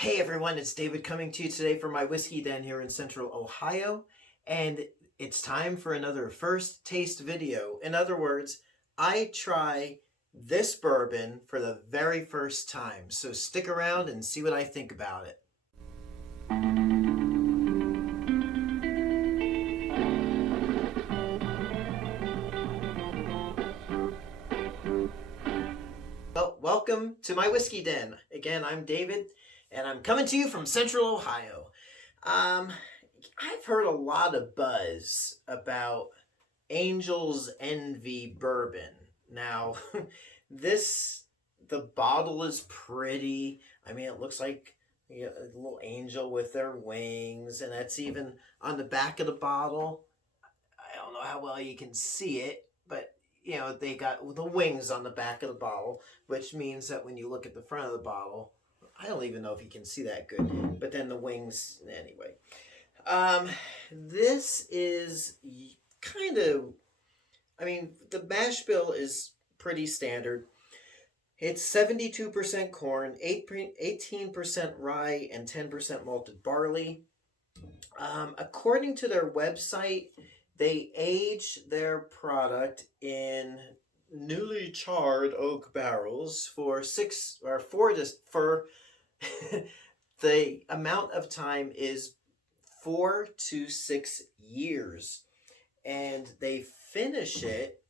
Hey everyone, it's David coming to you today from my whiskey den here in Central Ohio, and it's time for another first taste video. In other words, I try this bourbon for the very first time, so stick around and see what I think about it. Well, welcome to my whiskey den. Again, I'm David, and I'm coming to you from Central Ohio. I've heard a lot of buzz about Angels Envy Bourbon. Now, the bottle is pretty. I mean, it looks like a little angel with their wings, and that's even on the back of the bottle. I don't know how well you can see it, but they got the wings on the back of the bottle, which means that when you look at the front of the bottle, I don't even know if you can see that good, but then the wings, anyway. This is kind of, the mash bill is pretty standard. It's 72% corn, 18% rye, and 10% malted barley. According to their website, they age their product in newly charred oak barrels for the amount of time is 4 to 6 years, and they finish it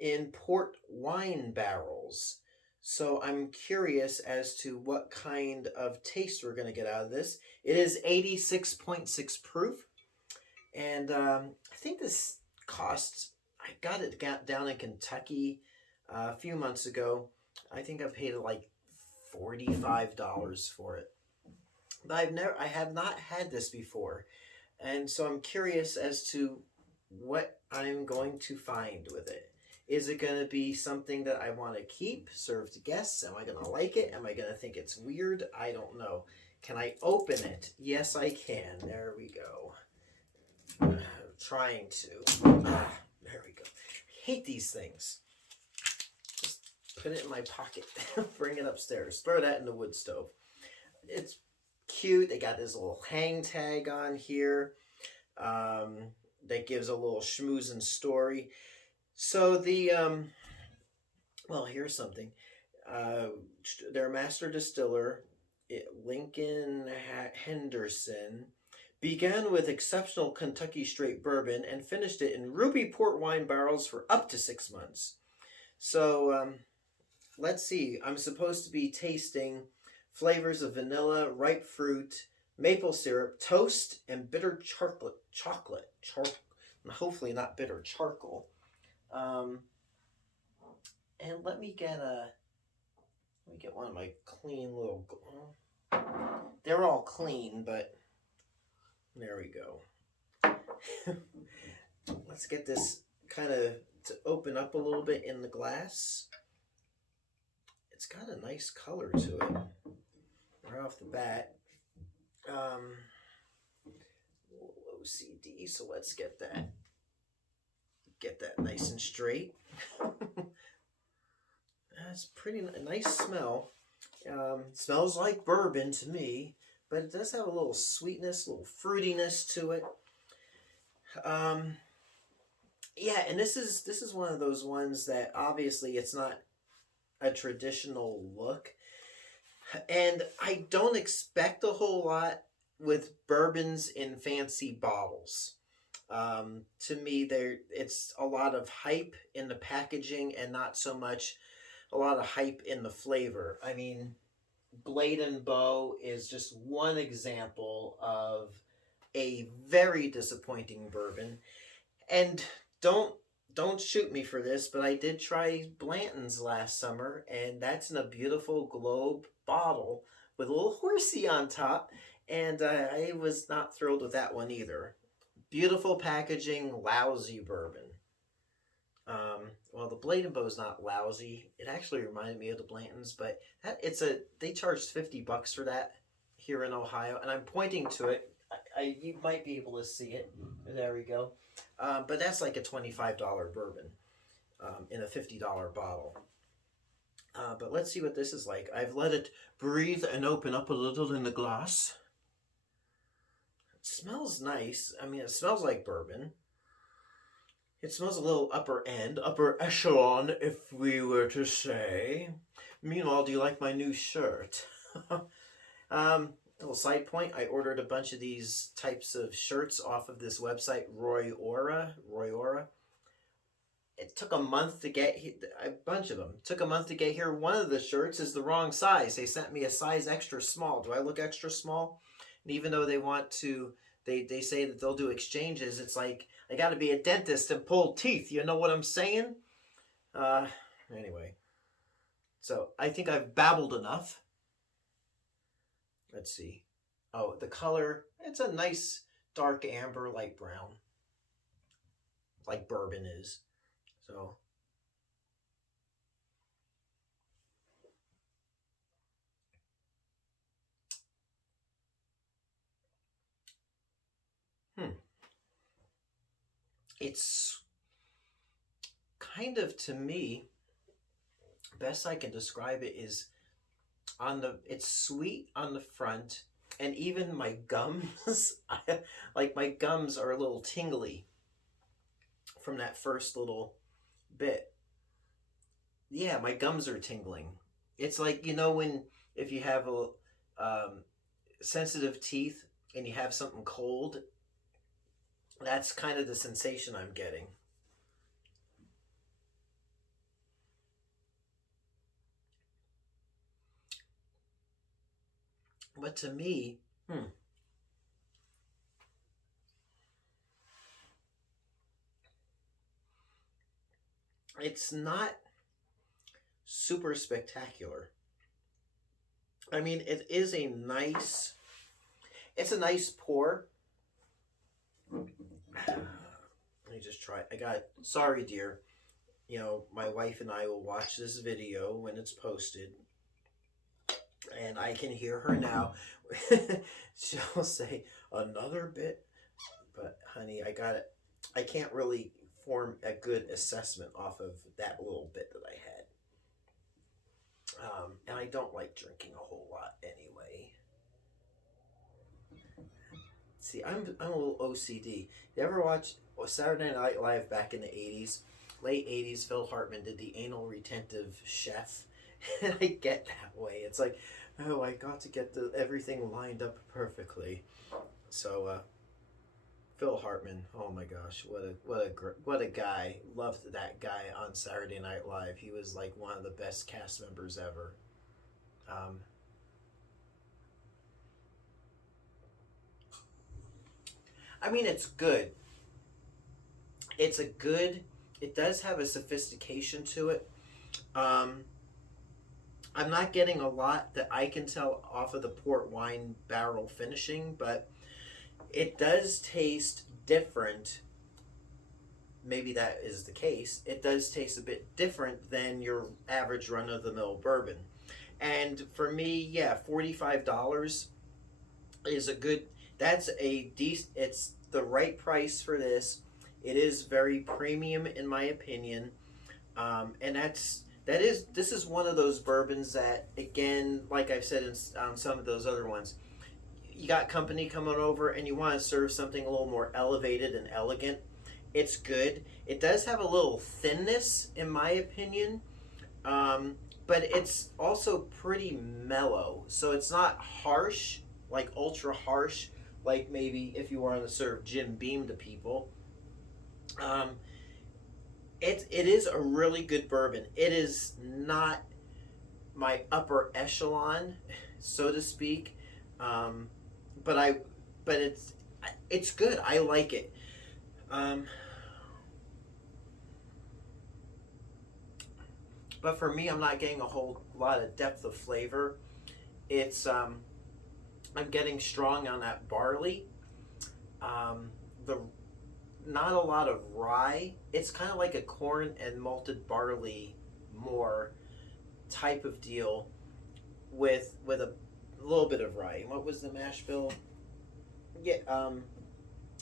in port wine barrels. So I'm curious as to what kind of taste we're going to get out of this. It is 86.6 proof, and I think this costs, I got it down in Kentucky a few months ago. I think I paid like $45 for it. But I have not had this before, and so I'm curious as to what I'm going to find with it. Is it going to be something that I want to keep, serve to guests? Am I going to like it? Am I going to think it's weird? I don't know. Can I open it? Yes, I can. There we go. Trying to. There we go. I hate these things. Just put it in my pocket. Bring it upstairs. Throw that in the wood stove. It's cute. They got this little hang tag on here that gives a little schmoozing story. So here's something. Their master distiller, Lincoln Henderson, began with exceptional Kentucky straight bourbon and finished it in ruby port wine barrels for up to 6 months. So let's see. I'm supposed to be tasting flavors of vanilla, ripe fruit, maple syrup, toast, and bitter chocolate. Hopefully not bitter charcoal. And let me get one of my clean little. They're all clean, but there we go. Let's get this kind of to open up a little bit in the glass. It's got a nice color to it right off the bat. OCD, so let's get that nice and straight. That's pretty nice smell. Smells like bourbon to me, but it does have a little sweetness, a little fruitiness to it. Yeah, and this is one of those ones that obviously it's not a traditional look, and I don't expect a whole lot with bourbons in fancy bottles. To me, it's a lot of hype in the packaging and not so much a lot of hype in the flavor. I mean, Blade and Bow is just one example of a very disappointing bourbon. And don't shoot me for this, but I did try Blanton's last summer, and that's in a beautiful globe bottle with a little horsey on top, and I was not thrilled with that one either. Beautiful packaging, lousy bourbon. Well, the Blade and Bow is not lousy. It actually reminded me of the Blantons, but they charged $50 for that here in Ohio, and I'm pointing to it. You might be able to see it. There we go. But that's like a $25 bourbon in a $50 bottle. But let's see what this is like. I've let it breathe and open up a little in the glass. It smells nice. I mean, it smells like bourbon. It smells a little upper end, upper echelon, if we were to say. Meanwhile, do you like my new shirt? Little side point, I ordered a bunch of these types of shirts off of this website, Roy Aura. It took a month to get a bunch of them. It took a month to get here. One of the shirts is the wrong size. They sent me a size extra small. Do I look extra small? And even though they want to, they say that they'll do exchanges, it's like, I got to be a dentist and pull teeth. You know what I'm saying? Uh, anyway. So I think I've babbled enough. Let's see. Oh, the color, it's a nice dark amber, light brown, like bourbon is. So, hmm. It's kind of, to me, best I can describe it is it's sweet on the front, and even my gums, like my gums are a little tingly from that first little bit. Yeah, my gums are tingling. It's like, when if you have a sensitive teeth and you have something cold, that's kind of the sensation I'm getting. But to me, it's not super spectacular. I mean, it's a nice pour. Let me just try. Sorry, dear. My wife and I will watch this video when it's posted, and I can hear her now. She'll say another bit, but honey, I can't really form a good assessment off of that little bit that I had. And I don't like drinking a whole lot anyway. See, I'm a little OCD. You ever watch Saturday Night Live back in the 80s? Late 80s, Phil Hartman did the anal retentive chef. And I get that way. It's like, oh, I got to get everything lined up perfectly. So, Phil Hartman, oh my gosh, what a guy! Loved that guy on Saturday Night Live. He was like one of the best cast members ever. Um, I mean, it's good. It's a good. It does have a sophistication to it. Um, I'm not getting a lot that I can tell off of the port wine barrel finishing, but it does taste different. Maybe that is the case. It does taste a bit different than your average run of the mill bourbon. And for me, yeah, $45 is a good. That's a decent. It's the right price for this. It is very premium in my opinion, and this is one of those bourbons that, again, like I've said on some of those other ones, you got company coming over and you want to serve something a little more elevated and elegant. It's good. It does have a little thinness, in my opinion, but it's also pretty mellow. So it's not harsh, like ultra harsh, like maybe if you want to serve Jim Beam to people. Um, it is a really good bourbon. It is not my upper echelon, so to speak, um, but it's good. I like it. Um, but for me, I'm not getting a whole lot of depth of flavor. It's I'm getting strong on that barley. The Not a lot of rye. It's kind of like a corn and malted barley more type of deal with a little bit of rye. What was the mash bill? Yeah,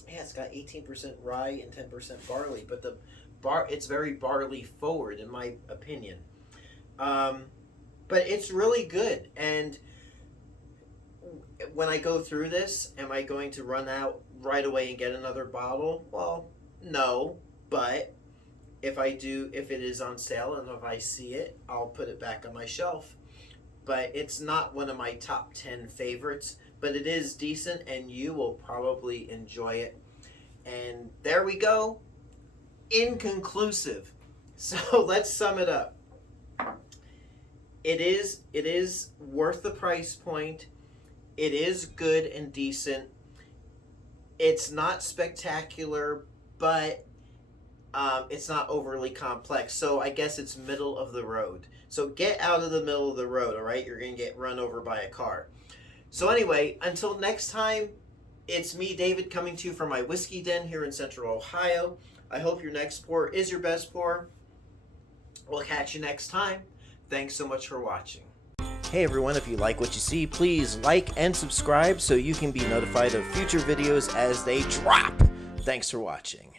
yeah, it's got 18% rye and 10% barley, but it's very barley forward in my opinion. Um, But it's really good. And when I go through this, am I going to run out right away and get another bottle? Well, no. But if I do, if it is on sale and if I see it, I'll put it back on my shelf. But it's not one of my top 10 favorites, but it is decent and you will probably enjoy it. And there we go. Inconclusive. So let's sum it up. It is worth the price point. It is good and decent. It's not spectacular, but it's not overly complex. So I guess it's middle of the road. So get out of the middle of the road, all right? You're going to get run over by a car. So anyway, until next time, it's me, David, coming to you from my whiskey den here in Central Ohio. I hope your next pour is your best pour. We'll catch you next time. Thanks so much for watching. Hey everyone, if you like what you see, please like and subscribe so you can be notified of future videos as they drop. Thanks for watching.